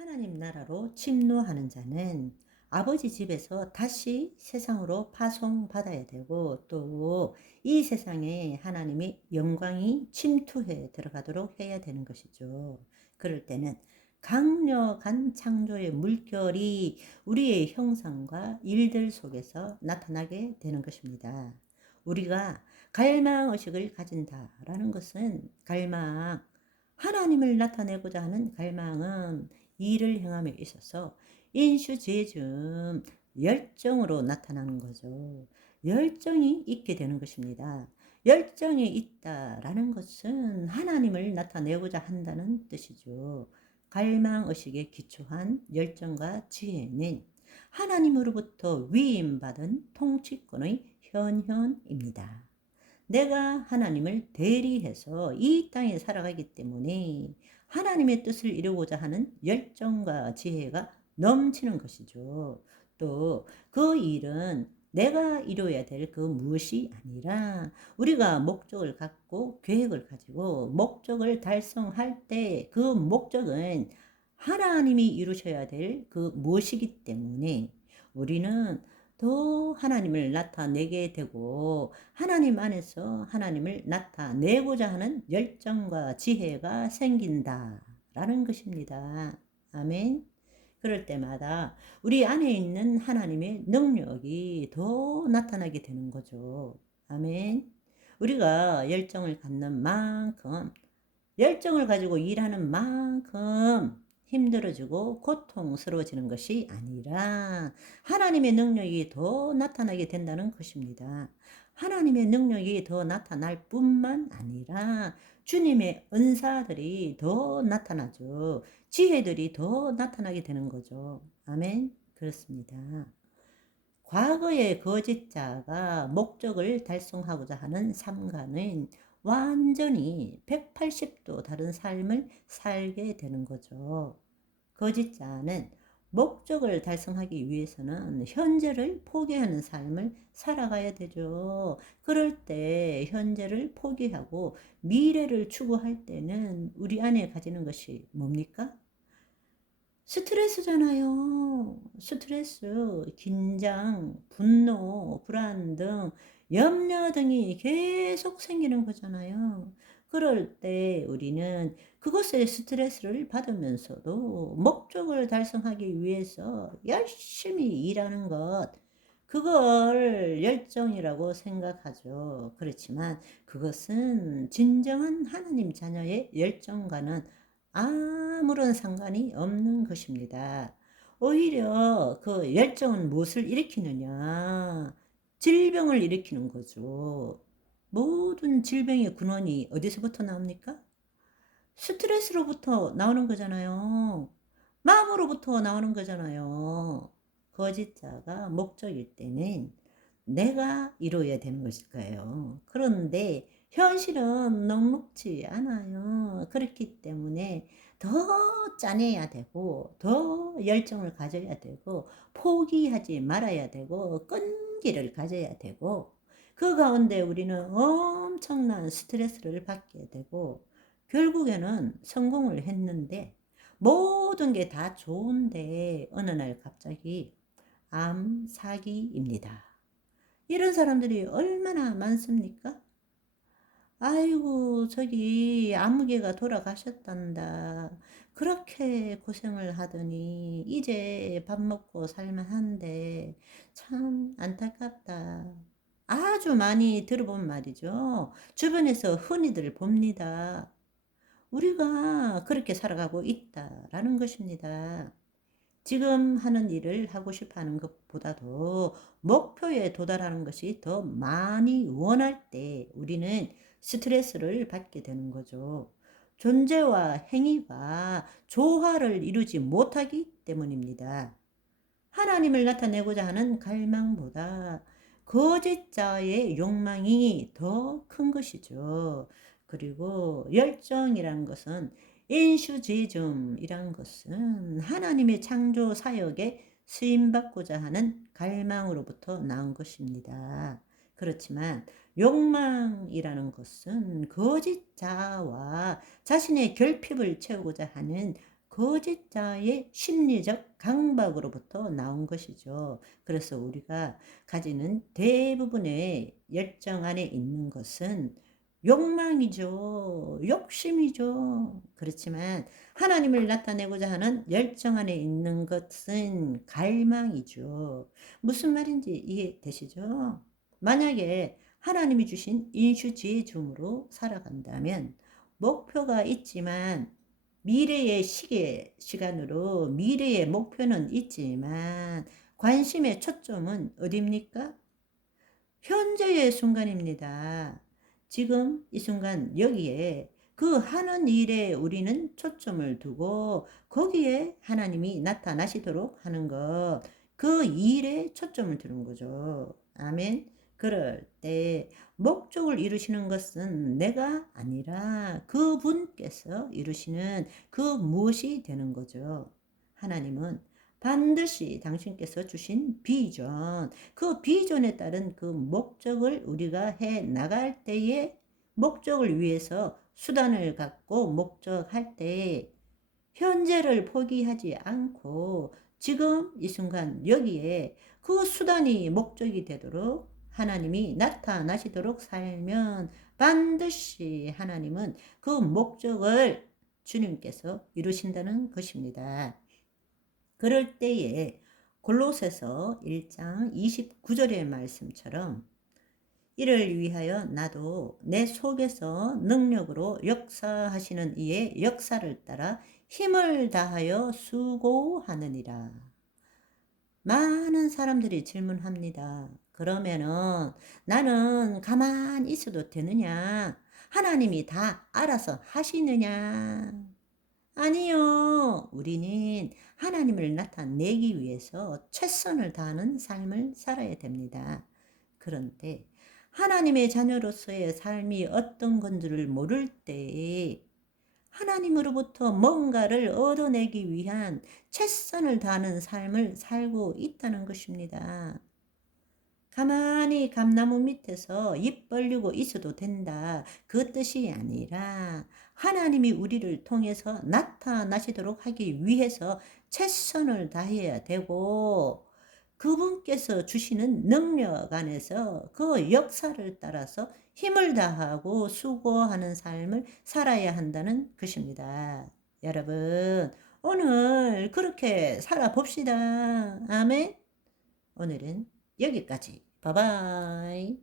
하나님 나라로 침노하는 자는 아버지 집에서 다시 세상으로 파송받아야 되고, 또 이 세상에 하나님의 영광이 침투해 들어가도록 해야 되는 것이죠. 그럴 때는 강력한 창조의 물결이 우리의 형상과 일들 속에서 나타나게 되는 것입니다. 우리가 갈망의식을 가진다라는 것은 하나님을 나타내고자 하는 갈망은 일을 행함에 있어서 인슈지즘 열정으로 나타나는 거죠. 열정이 있게 되는 것입니다. 열정이 있다라는 것은 하나님을 나타내고자 한다는 뜻이죠. 갈망의식에 기초한 열정과 지혜는 하나님으로부터 위임받은 통치권의 현현입니다. 내가 하나님을 대리해서 이 땅에 살아가기 때문에 하나님의 뜻을 이루고자 하는 열정과 지혜가 넘치는 것이죠. 또 그 일은 내가 이루어야 될 그 무엇이 아니라 우리가 목적을 갖고 계획을 가지고 목적을 달성할 때 그 목적은 하나님이 이루셔야 될 그 무엇이기 때문에 우리는 더 하나님을 나타내게 되고 하나님 안에서 하나님을 나타내고자 하는 열정과 지혜가 생긴다라는 것입니다. 아멘. 그럴 때마다 우리 안에 있는 하나님의 능력이 더 나타나게 되는 거죠. 아멘. 우리가 열정을 갖는 만큼, 열정을 가지고 일하는 만큼 힘들어지고 고통스러워지는 것이 아니라 하나님의 능력이 더 나타나게 된다는 것입니다. 하나님의 능력이 더 나타날 뿐만 아니라 주님의 은사들이 더 나타나죠. 지혜들이 더 나타나게 되는 거죠. 아멘. 그렇습니다. 과거의 거짓자가 목적을 달성하고자 하는 삶과는 완전히 180도 다른 삶을 살게 되는 거죠. 거짓자는 목적을 달성하기 위해서는 현재를 포기하는 삶을 살아가야 되죠. 그럴 때 현재를 포기하고 미래를 추구할 때는 우리 안에 가지는 것이 뭡니까? 스트레스잖아요. 스트레스, 긴장, 분노, 불안 등 염려 등이 계속 생기는 거잖아요. 그럴 때 우리는 그것의 스트레스를 받으면서도 목적을 달성하기 위해서 열심히 일하는 것, 그걸 열정이라고 생각하죠. 그렇지만 그것은 진정한 하나님 자녀의 열정과는 아무런 상관이 없는 것입니다. 오히려 그 열정은 무엇을 일으키느냐? 질병을 일으키는 거죠. 모든 질병의 근원이 어디서부터 나옵니까? 스트레스로부터 나오는 거잖아요. 마음으로부터 나오는 거잖아요. 거짓자가 목적일 때는 내가 이루어야 되는 것일 거예요. 그런데 현실은 녹록지 않아요. 그렇기 때문에 더 짜내야 되고, 더 열정을 가져야 되고, 포기하지 말아야 되고, 끈기를 가져야 되고, 그 가운데 우리는 엄청난 스트레스를 받게 되고, 결국에는 성공을 했는데, 모든 게 다 좋은데, 어느 날 갑자기 암, 사기입니다. 이런 사람들이 얼마나 많습니까? 아이고, 저기 아무개가 돌아가셨단다. 그렇게 고생을 하더니 이제 밥 먹고 살만한데 참 안타깝다. 아주 많이 들어본 말이죠. 주변에서 흔히들 봅니다. 우리가 그렇게 살아가고 있다라는 것입니다. 지금 하는 일을 하고 싶어 하는 것보다도 목표에 도달하는 것이 더 많이 원할 때 우리는 스트레스를 받게 되는 거죠. 존재와 행위가 조화를 이루지 못하기 때문입니다. 하나님을 나타내고자 하는 갈망보다 거짓자의 욕망이 더 큰 것이죠. 그리고 열정이란 것은 인슈지즘이란 것은 하나님의 창조 사역에 쓰임받고자 하는 갈망으로부터 나온 것입니다. 그렇지만 욕망이라는 것은 거짓자와 자신의 결핍을 채우고자 하는 거짓자의 심리적 강박으로부터 나온 것이죠. 그래서 우리가 가지는 대부분의 열정 안에 있는 것은 욕망이죠. 욕심이죠. 그렇지만 하나님을 나타내고자 하는 열정 안에 있는 것은 갈망이죠. 무슨 말인지 이해되시죠? 만약에 하나님이 주신 인슈지혜줌으로 살아간다면 목표가 있지만 미래의 시간으로 미래의 목표는 있지만 관심의 초점은 어디입니까? 현재의 순간입니다. 지금 이 순간 여기에 그 하는 일에 우리는 초점을 두고 거기에 하나님이 나타나시도록 하는 것, 그 일에 초점을 두는 거죠. 아멘. 그럴 때 목적을 이루시는 것은 내가 아니라 그분께서 이루시는 그 무엇이 되는 거죠. 하나님은 반드시 당신께서 주신 비전, 그 비전에 따른 그 목적을 우리가 해 나갈 때에 목적을 위해서 수단을 갖고 목적할 때 현재를 포기하지 않고 지금 이 순간 여기에 그 수단이 목적이 되도록 하나님이 나타나시도록 살면 반드시 하나님은 그 목적을 주님께서 이루신다는 것입니다. 그럴 때에 골로새서 1장 29절의 말씀처럼 이를 위하여 나도 내 속에서 능력으로 역사하시는 이의 역사를 따라 힘을 다하여 수고하느니라. 많은 사람들이 질문합니다. 그러면은 나는 가만히 있어도 되느냐? 하나님이 다 알아서 하시느냐? 아니요. 우리는 하나님을 나타내기 위해서 최선을 다하는 삶을 살아야 됩니다. 그런데 하나님의 자녀로서의 삶이 어떤 건지를 모를 때 하나님으로부터 뭔가를 얻어내기 위한 최선을 다하는 삶을 살고 있다는 것입니다. 가만히 감나무 밑에서 입 벌리고 있어도 된다. 그 뜻이 아니라 하나님이 우리를 통해서 나타나시도록 하기 위해서 최선을 다해야 되고 그분께서 주시는 능력 안에서 그 역사를 따라서 힘을 다하고 수고하는 삶을 살아야 한다는 것입니다. 여러분, 오늘 그렇게 살아봅시다. 아멘. 오늘은 여기까지. 바이바이.